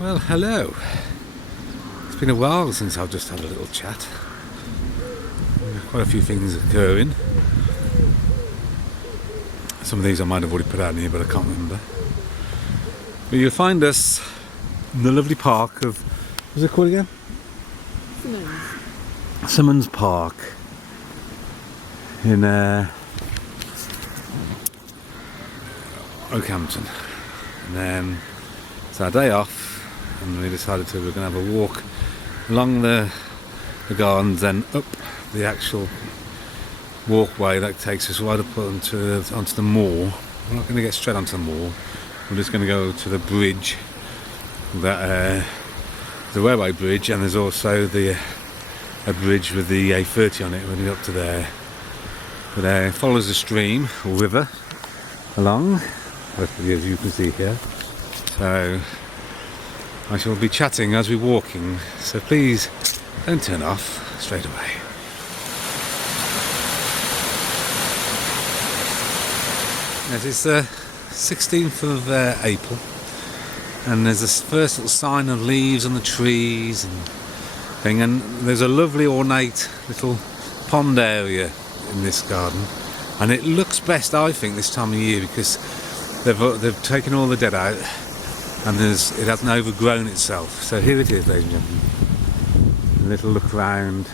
Well, hello. It's been a while since I've just had a little chat. Quite a few things occurring. Some of these I might have already put out in here, but I can't remember. But you'll find us in the lovely park of, what's it called again? Simmons Park in Okehampton. And then it's our day off, and we decided we're going to have a walk along the gardens, then up the actual walkway that takes us right up onto the moor. We're not going to get straight onto the moor. We're just going to go to the bridge, the railway bridge, and there's also a bridge with the A30 on it running up to there. But it follows the stream or river along, hopefully, as you can see here. So I shall be chatting as we're walking, so please don't turn off straight away. Yes, it's the 16th of April, and there's this first little sign of leaves on the trees and thing, and there's a lovely ornate little pond area in this garden, and it looks best, I think, this time of year because they've taken all the dead out, and it hasn't overgrown itself. So here it is, ladies and gentlemen. A little look around.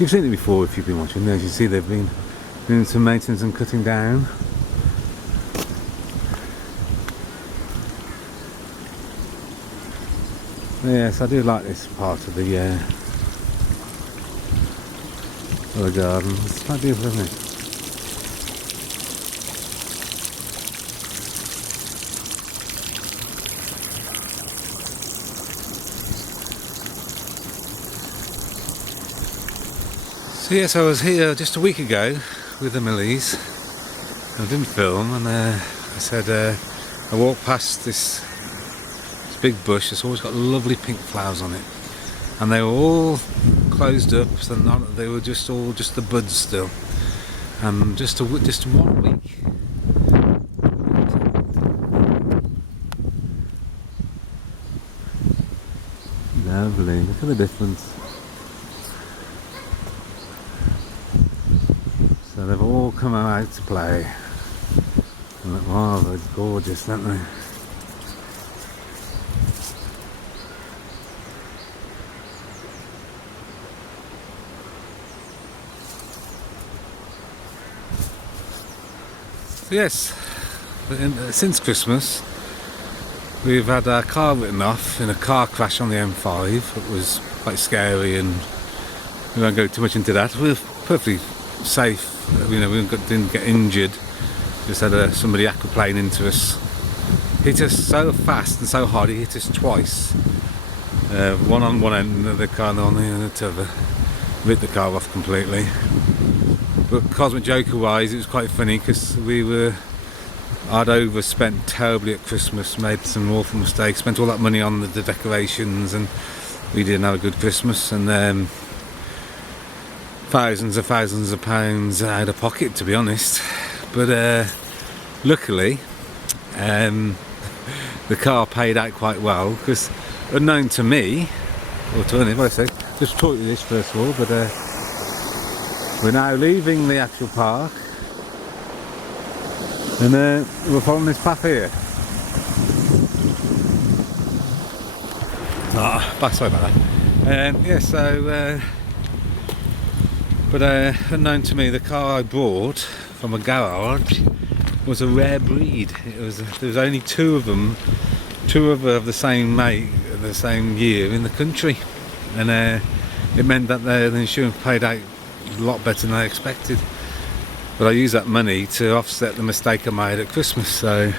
You've seen it before if you've been watching. As you see, they've been doing some maintenance and cutting down. Yes, I do like this part of the garden. It's quite beautiful, isn't it? So yes, I was here just a week ago with the Millies. I didn't film, and I said I walked past this big bush. It's always got lovely pink flowers on it, and they were all closed up, so they were just the buds still. And just 1 week. Lovely. Look at the difference. So they've all come out to play. And look, wow, they're gorgeous, aren't they? Yes, since Christmas we've had our car written off in a car crash on the M5. It was quite scary, and we won't go too much into that. We were perfectly safe, we didn't get injured. Just had somebody aquaplane into us. Hit us so fast and so hard, he hit us twice. One on one end of the car and on the other. Ripped the car off completely. But Cosmic Joker wise, it was quite funny because I'd overspent terribly at Christmas, made some awful mistakes, spent all that money on the decorations, and we didn't have a good Christmas, and thousands of pounds out of pocket, to be honest. But luckily the car paid out quite well, because unknown to me, or to anyone, what I say, just talk you this first of all, but we're now leaving the actual park, and we're following this path here. Sorry about that. Yeah, so, but unknown to me, the car I bought from a garage was a rare breed. There was only two of them, of the same make, the same year in the country, and it meant that the insurance paid out a lot better than I expected. But I used that money to offset the mistake I made at Christmas, so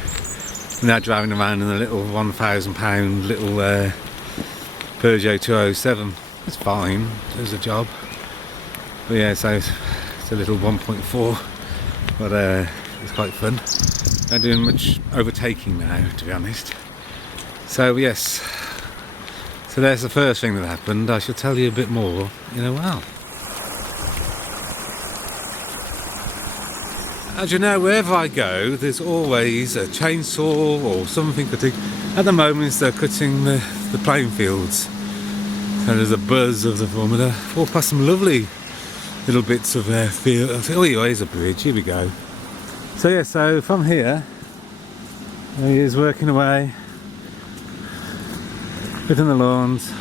I'm now driving around in a little £1,000 little Peugeot 207. It's fine, it does the job. But yeah, so it's a little 1.4, but it's quite fun. Not doing much overtaking now, to be honest. So yes, so there's the first thing that happened. I shall tell you a bit more in a while. as you know, wherever I go, there's always a chainsaw or something cutting. At the moment, they're cutting the playing fields. So there's a buzz of the Formula. Walk past some lovely little bits of field. Oh, here's a bridge. Here we go. So yeah, so from here, he is working away, cutting the lawns.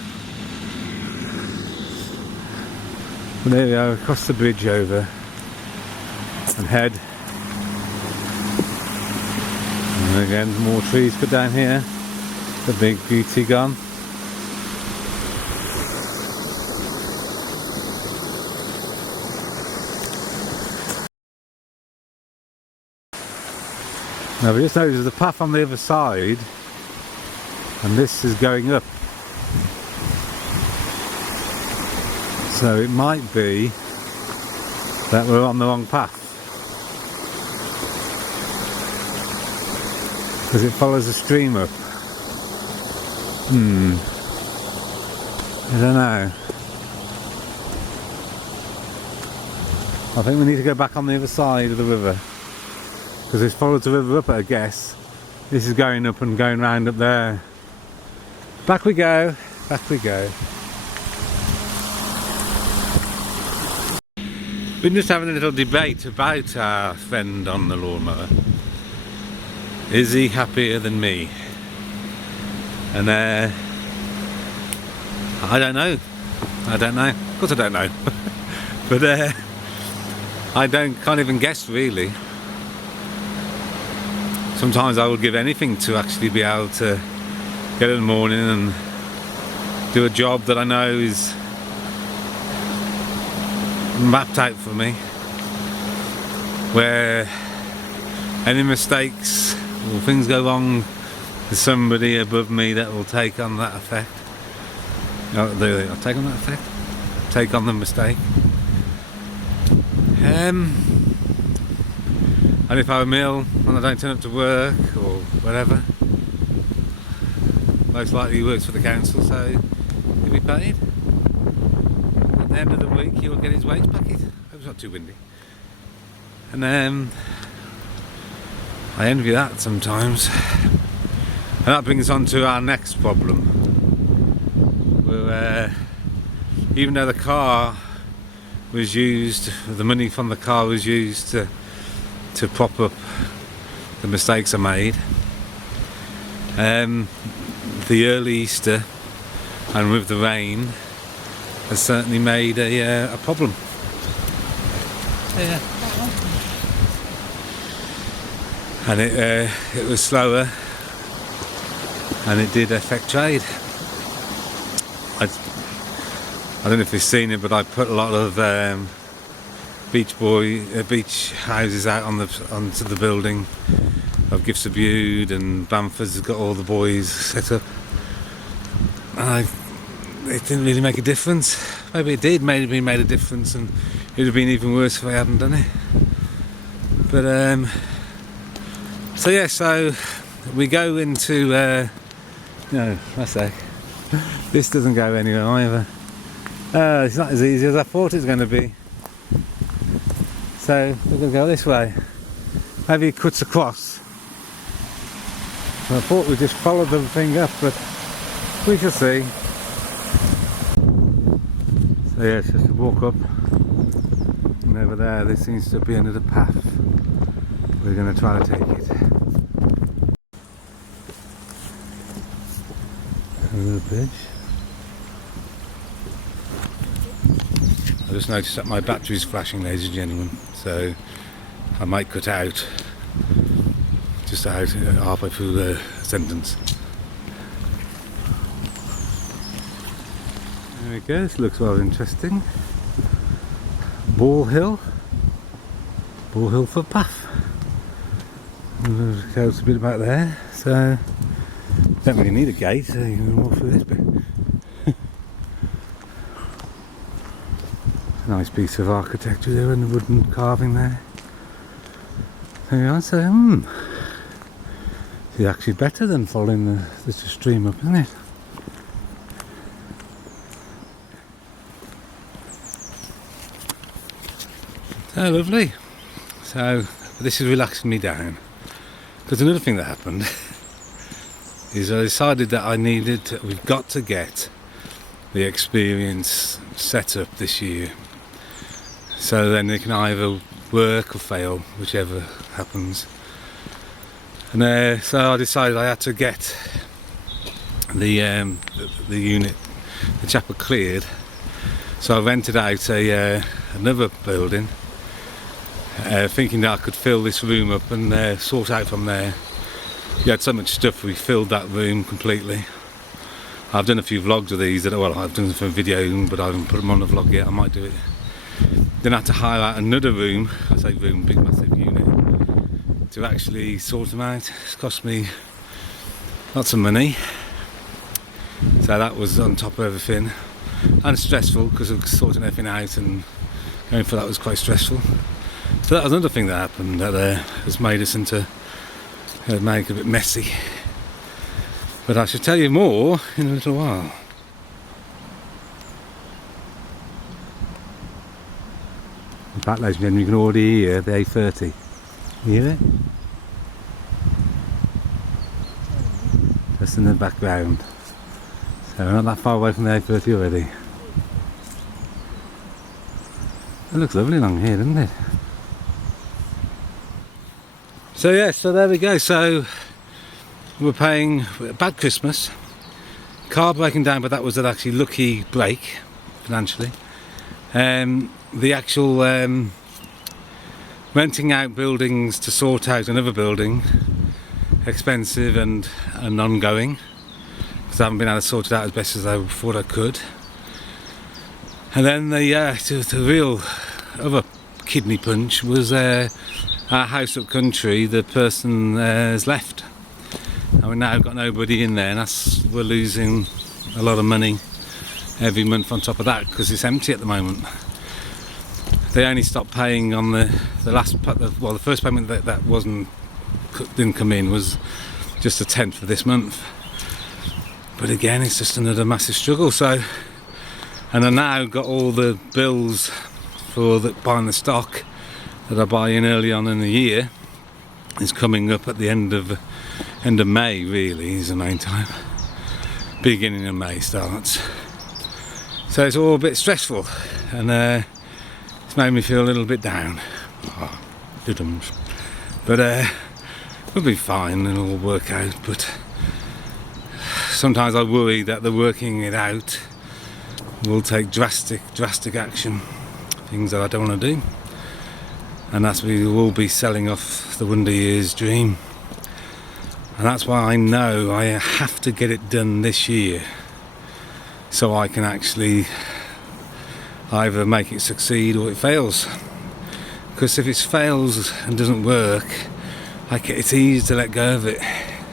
And there we are, across the bridge over, and head. And again, more trees cut down here. The big beauty gone. Now we just noticed there's a path on the other side, and this is going up. So it might be that we're on the wrong path, because it follows a stream up. I don't know. I think we need to go back on the other side of the river, because it follows the river up, I guess. This is going up and going round up there. Back we go, back we go. We're just having a little debate about our friend on the lawnmower. Is he happier than me? And I don't know. I don't know. Of course I don't know. But I can't even guess really. Sometimes I would give anything to actually be able to get in the morning and do a job that I know is mapped out for me, where any mistakes or things go wrong, there's somebody above me that will take on that effect. I'll take on that effect? Take on the mistake. And if I'm ill and I don't turn up to work or whatever, most likely he works for the council, so he'll be paid. At the end of the week he'll get his wage packet. Hope it's not too windy. And I envy that sometimes. And that brings us on to our next problem. Where even though the car was used, the money from the car was used to prop up the mistakes I made, the early Easter and with the rain has certainly made a problem. Yeah. And it was slower, and it did affect trade. I don't know if you've seen it, but I put a lot of beach houses out onto the building of Gifts Abused, and Bamford's has got all the boys set up. And it didn't really make a difference. Maybe it did, maybe it made a difference, and it would have been even worse if I hadn't done it. But so yeah, so we go into no, a sec. This doesn't go anywhere either. It's not as easy as I thought it was going to be. So we're going to go this way. Maybe it cuts across. I thought we'd just follow the thing up, but we shall see. So yeah, it's just a walk up, and over there there seems to be another path. We're going to try to take it. Another bridge. I just noticed that my battery's flashing, ladies and gentlemen, so I might cut out just halfway through the sentence. There we go, this looks rather interesting. Ball Hill footpath. Tells a bit about there, so don't really need a gate, so you can walk through this bit. Nice piece of architecture there and the wooden carving there. There you are, so it's actually better than following the stream up, isn't it? Oh, lovely. So but this is relaxing me down. Because another thing that happened is I decided that we've got to get the experience set up this year. So then they can either work or fail, whichever happens. And so I decided I had to get the unit, the chapel cleared. So I rented out another building, thinking that I could fill this room up and sort out from there. We had so much stuff, we filled that room completely. I've done a few vlogs of these, I've done them for a video, but I haven't put them on the vlog yet. I might do it. Then I had to hire out another room, I say room, big massive unit, to actually sort them out. It's cost me lots of money. So that was on top of everything. And stressful, because of sorting everything out, and going for that was quite stressful. So that was another thing that happened that has made us make it a bit messy. But I shall tell you more in a little while. In fact, ladies and gentlemen, you can already hear the A30. You hear it? Just in the background. So we're not that far away from the A30 already. It looks lovely along here, doesn't it? So yeah, so there we go. So we're paying a bad Christmas, car breaking down, but that was an actually lucky break financially. The actual renting out buildings to sort out another building, expensive and ongoing, because I haven't been able to sort it out as best as I thought I could. And then the real other kidney punch was our house up country. The person has left, and we've now got nobody in there, and we're losing a lot of money every month on top of that, because it's empty at the moment. They only stopped paying on the first payment that didn't come in was just the 10th of this month. But again, it's just another massive struggle. So, and I now got all the bills for buying the stock that I buy in early on in the year. Is coming up at the end of May. Really, is the main time. Beginning of May starts. So it's all a bit stressful, and it's made me feel a little bit down. Oh, dudums. But we'll be fine, and it'll all work out. But sometimes I worry that the working it out will take drastic action, things that I don't want to do, and that's we will be selling off the Wonder Years dream, and that's why I know I have to get it done this year, so I can actually either make it succeed or it fails. Because if it fails and doesn't work, it's easy to let go of it.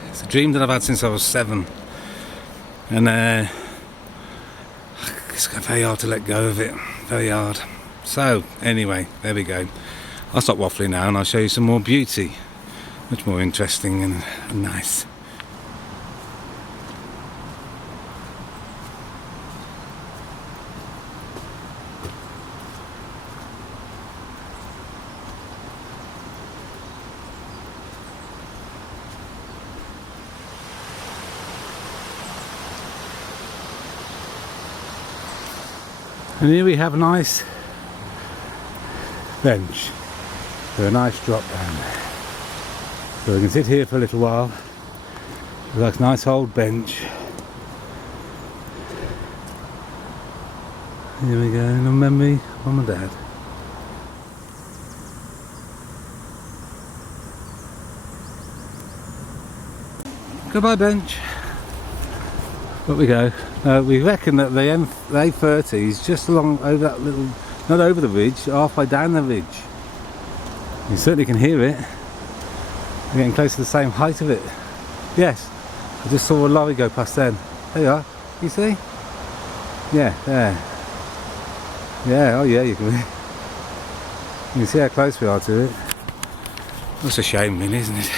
It's a dream that I've had since I was 7. And it's very hard to let go of it, very hard. So anyway, there we go. I'll stop waffling now and I'll show you some more beauty, much more interesting and nice. And here we have a nice bench with a nice drop down. So we can sit here for a little while. It's like a nice old bench. Here we go, in a memory of my dad. Goodbye bench. Up we go. We reckon that the A30 is just along over that little, not over the ridge, halfway down the ridge. You certainly can hear it. We're getting close to the same height of it. Yes, I just saw a lorry go past then. There you are. You see? Yeah, there. Yeah, oh yeah, you can see how close we are to it. That's a shame, really, isn't it?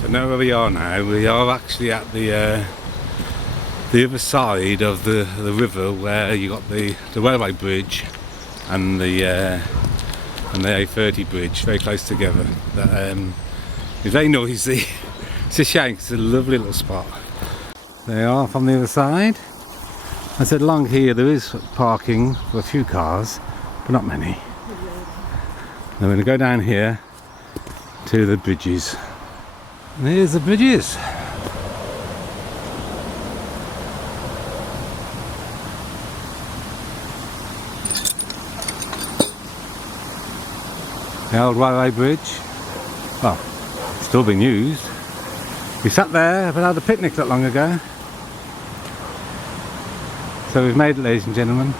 So now where we are now, we are actually at the other side of the river, where you got the railway bridge and the A30 bridge very close together. That, it's very noisy. It's a shame 'cause it's a lovely little spot. They are from the other side. I said along here there is parking for a few cars, but not many. I'm going to go down here to the bridges. And here's the bridges. The old railway bridge. Well, still being used. We sat there but had a picnic not long ago. So we've made it, ladies and gentlemen.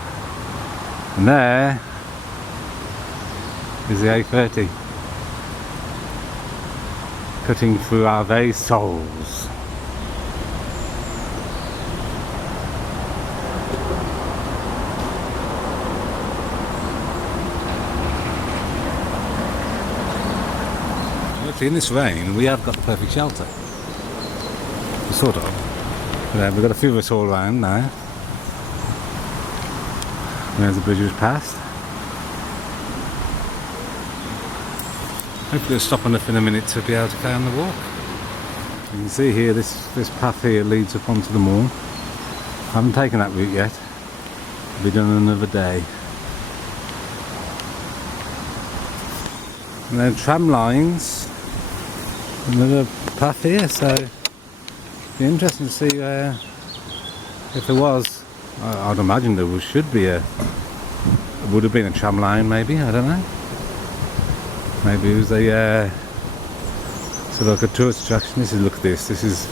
And there is the A30. Cutting through our very souls. Actually, in this rain, we have got the perfect shelter. Sort of. But, we've got a few of us all around now. There's the bridge was passed. Hopefully it'll stop enough in a minute to be able to carry on the walk. You can see here, this path here leads up onto the moor. I haven't taken that route yet. It'll be done another day. And then tram lines. Another path here, so it'd be interesting to see if there was. I'd imagine there should be would have been a tram line, maybe, I don't know. Maybe it was a sort of like a tourist attraction. Look at this. This is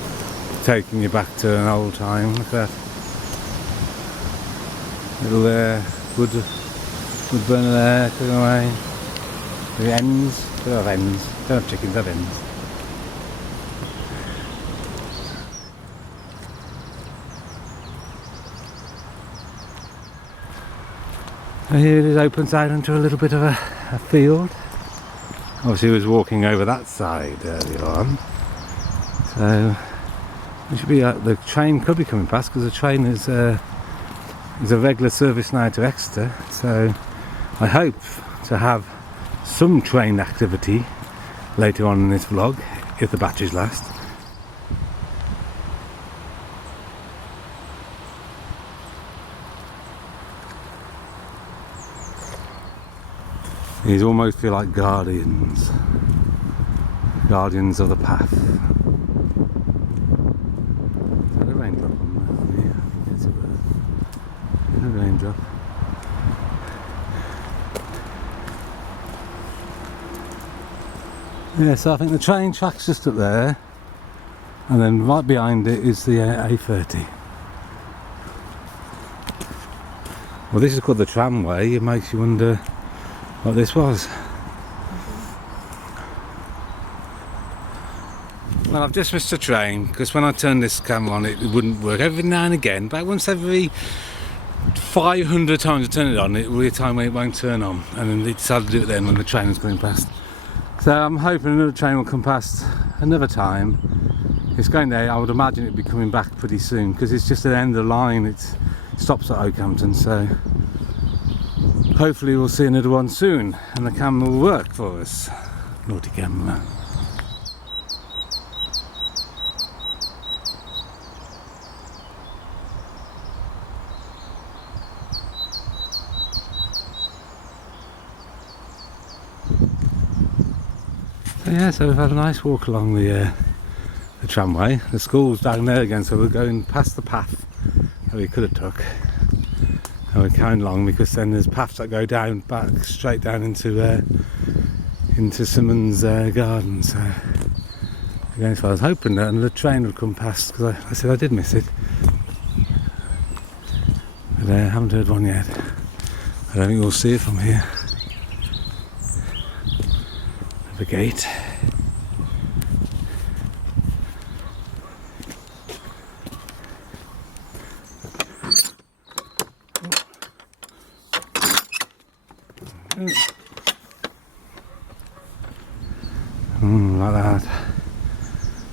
taking you back to an old time. Look at that little wood burner there, cooking away. The hens. They don't have hens. They don't have chickens. They have hens. And here it is, opens out into a little bit of a field. Obviously, I was walking over that side earlier on, so it should be the train could be coming past because the train is a regular service now to Exeter. So I hope to have some train activity later on in this vlog if the batteries last. These almost feel like guardians of the path. Is that a raindrop on there? Yeah, it's a raindrop. Yeah, so I think the train track's just up there, and then right behind it is the A30. Well, this is called the tramway. It makes you wonder what this was. Well, I've just missed a train because when I turned this camera on it wouldn't work. Every now and again, about once every 500 times I turn it on, it will be a time when it won't turn on, and then it decided to do it then when the train was going past. So I'm hoping another train will come past another time. It's going there. I would imagine it'll be coming back pretty soon because it's just at the end of the line. It stops at Okehampton, so hopefully we'll see another one soon and the camera will work for us. Naughty camera. So yeah, so we've had a nice walk along the tramway. The school's down there again, so we're going past the path that we could have took. And we're carrying along because then there's paths that go down, back straight down into Simmons' garden. So again, so I was hoping that another train would come past because I said I did miss it, but I haven't heard one yet. I don't think we'll see it from here. The gate. Like that.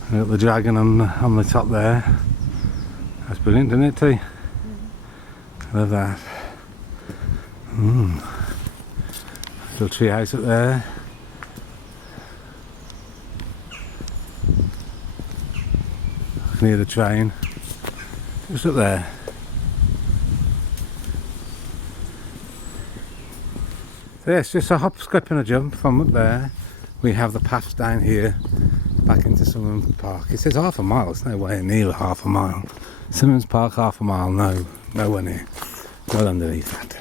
I've got the dragon on the top there. That's brilliant, isn't it, T? Love that. Little tree house up there. I can hear the train. Just up there. So yes, just a hop, skip and a jump from up there. We have the paths down here back into Summer's Park. It says half a mile, it's nowhere near half a mile. Summer's Park, half a mile, no, nowhere near. Well underneath that.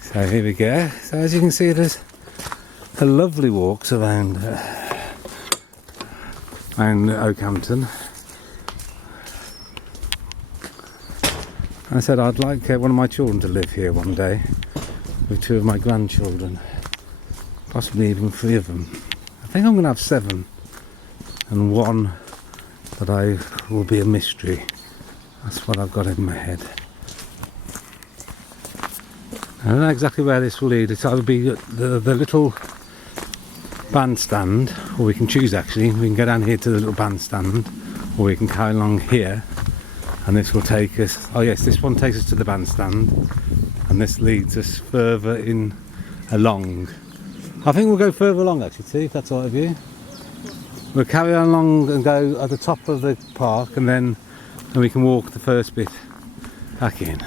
So here we go. So as you can see, there's a lovely walks around Okehampton. I said I'd like one of my children to live here one day with 2 of my grandchildren, possibly even 3 of them. I think I'm going to have 7, and 1 that will be a mystery. That's what I've got in my head. I don't know exactly where this will lead. It's either be the little bandstand, or we can choose actually. We can go down here to the little bandstand, or we can carry along here, and this will take us. Oh yes, this one takes us to the bandstand, and this leads us further in along. I think we'll go further along actually, see if that's all right with you. We'll carry on along and go at the top of the park, and then we can walk the first bit back in.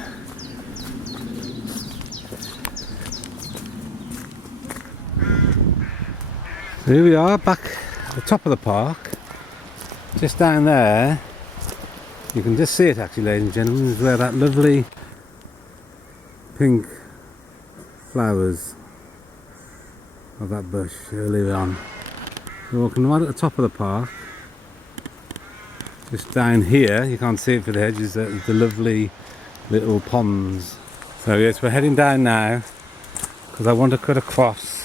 So here we are back at the top of the park. Just down there, you can just see it actually, ladies and gentlemen, is where that lovely pink flowers of that bush earlier on. We're walking right at the top of the park. Just down here, you can't see it for the hedges, the lovely little ponds. So yes, we're heading down now because I want to cut across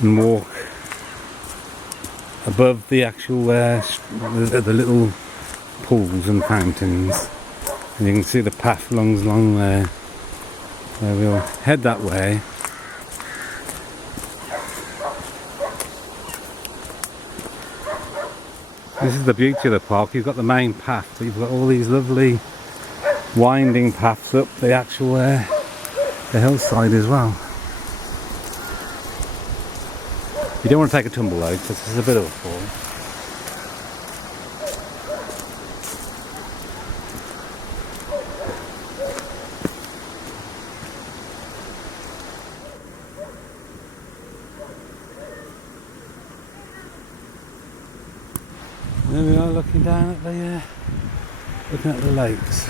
and walk above the actual the little pools and fountains, and you can see the path along there. So we'll head that way. This is the beauty of the park. You've got the main path, but you've got all these lovely winding paths up the actual the hillside as well. You don't want to take a tumble though, because this is a bit of a fall. There we are, looking down at the lakes.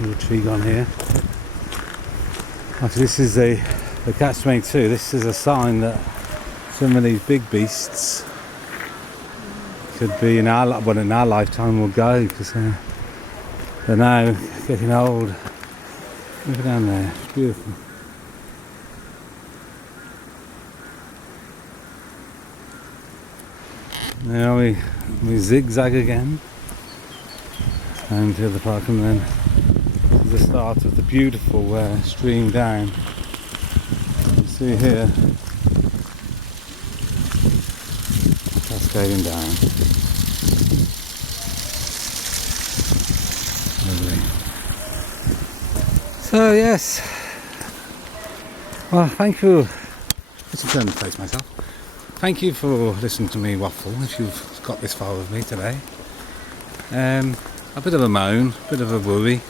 Little tree gone here. Actually, this is the catch-22. This is a sign that some of these big beasts could be in our lifetime will go, because they're now getting old. Look down there, it's beautiful. Now we zigzag again down to the park, and then to the start of the beautiful stream down. You can see here, cascading down. Lovely. So yes, well, thank you. Let's turn the face myself. Thank you for listening to me waffle, if you've got this far with me today. A bit of a moan, a bit of a worry.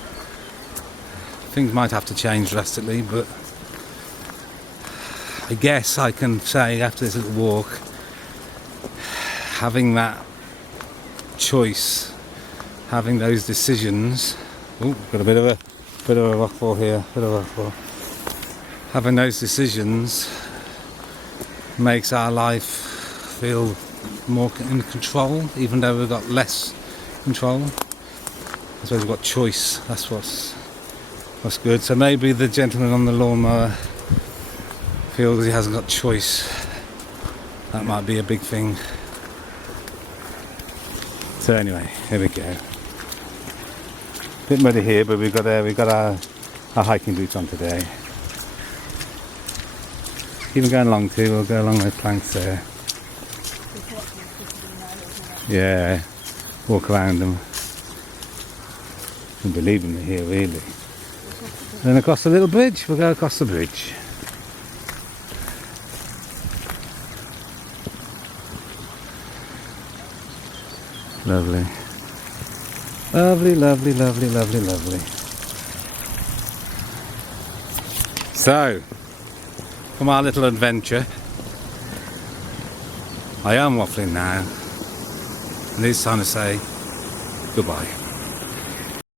Things might have to change drastically, but I guess I can say after this little walk, having that choice, having those decisions. Oh, got a bit of a waffle here, having those decisions makes our life feel more in control, even though we've got less control. I suppose we've got choice. That's what's good. So maybe the gentleman on the lawnmower feels he hasn't got choice. That might be a big thing. So anyway, here we go. Bit muddy here, but we've got our hiking boots on today. Even going along too, we'll go along those planks there. Yeah, walk around them. Couldn't believe in here really. Then across the little bridge, we'll go across the bridge. Lovely. Lovely, lovely, lovely, lovely, lovely. So, from our little adventure, I am waffling now, and it's time to say goodbye.